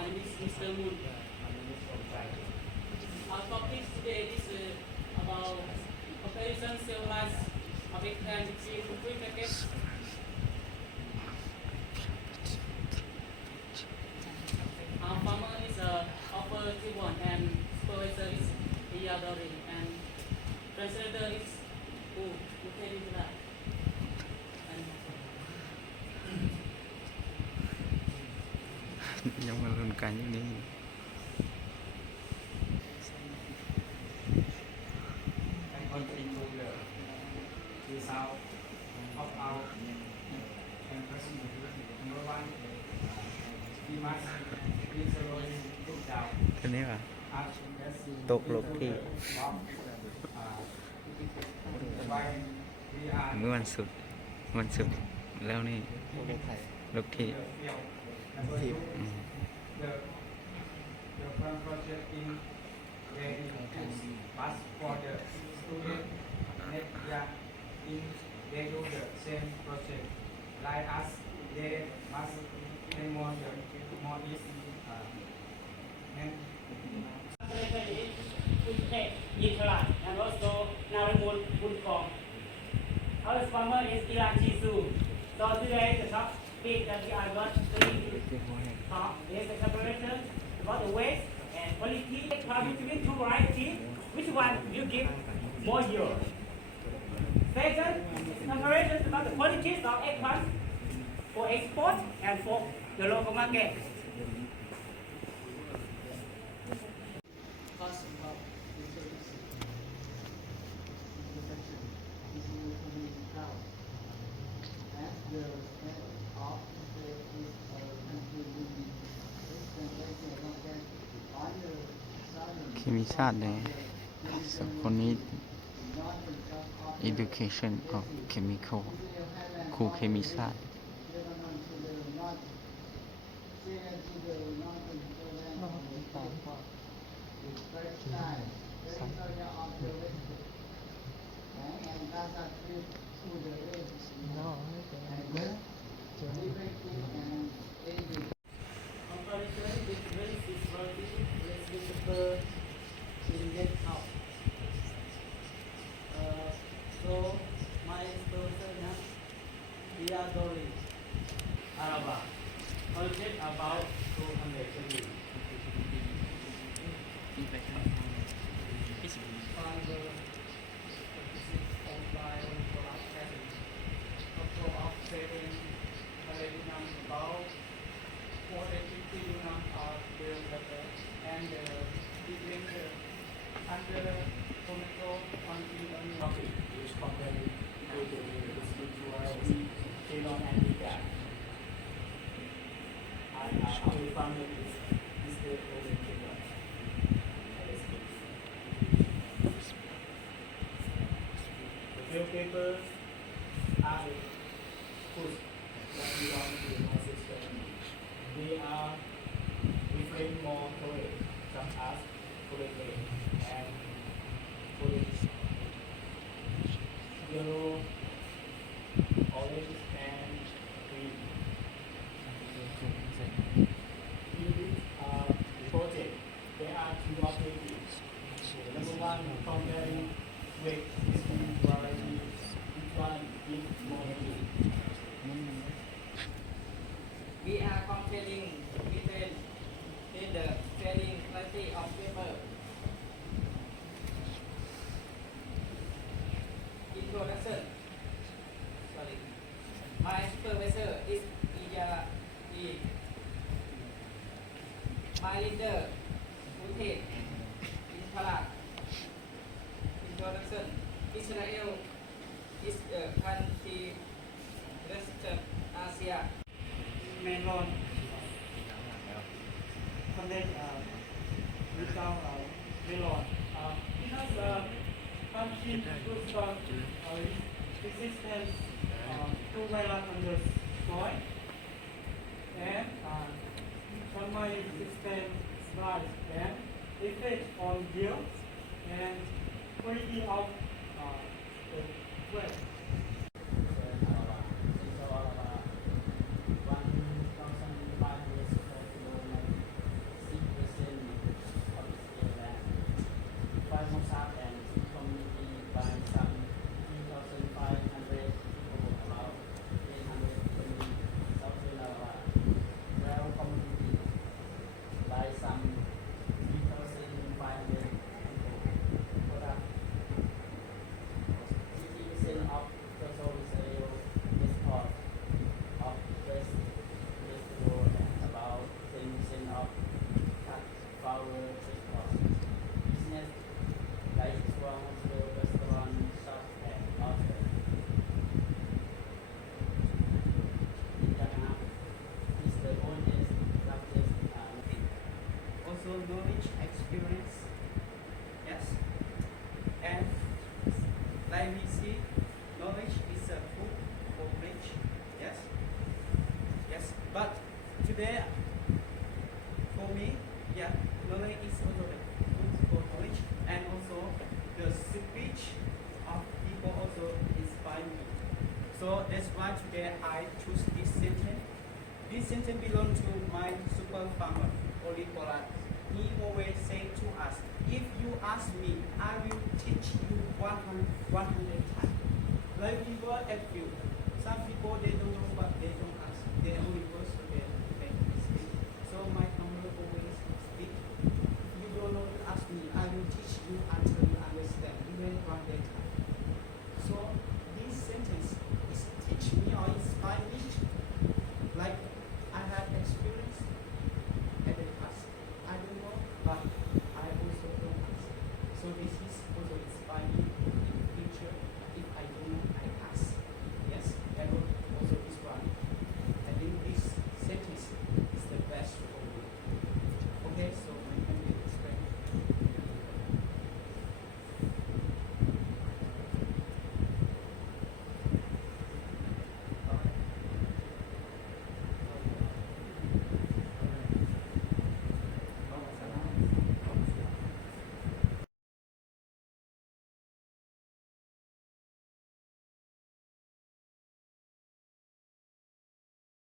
My name is Mr. Moon. Our topic today is about comparison sale price of egg and between free packets. Our farmer is offer T1 and supervisor is Iyadori and translator is Mukherjee. Giống như luôn cả những đi cáiนี้ว่ะตกลงที่เมื่อวันศุกร์แล้วนี่ลกที่The project in ready to pass for the student next year in they do the same project like us they must more is Iklan and also Narimun Bunkong. Our farmer is Ilan Jisu. So today the topic that we are going to talk is the comparison about the weight and quality between two varieties. Which one you give more yield? Second, comparison about the qualities of eggplants for export and for the local market. Chemistry เนี่ยสักคนนี้ education of chemical ครูเคมีศาสตร์So my sponsor is Iyadori Araba. Budget about 200 million. Papers are food that we want to our system. They are different more colors, such as color red and color yellow, orange, and green. In this project, there are two objectives. Number one, comparing weight between varieties. We are comparing between the selling quality of paper. Introduction. Sorry. My supervisor is Ija E. My leader, Uthit Intala. Introduction. Israel is a country Western Asia. Melon contain without melon. Because country fruit resistance to virus on the soil and termite resistant bugs and effect on yield and quality of the bread. today for me, yeah, knowledge is also the good for knowledge, and also the speech of people also inspire me. So that's why today I choose this sentence. This sentence belongs to my super farmer, Oli Polat. He always say to us, if you ask me, I will teach you 100 times. Like people at you,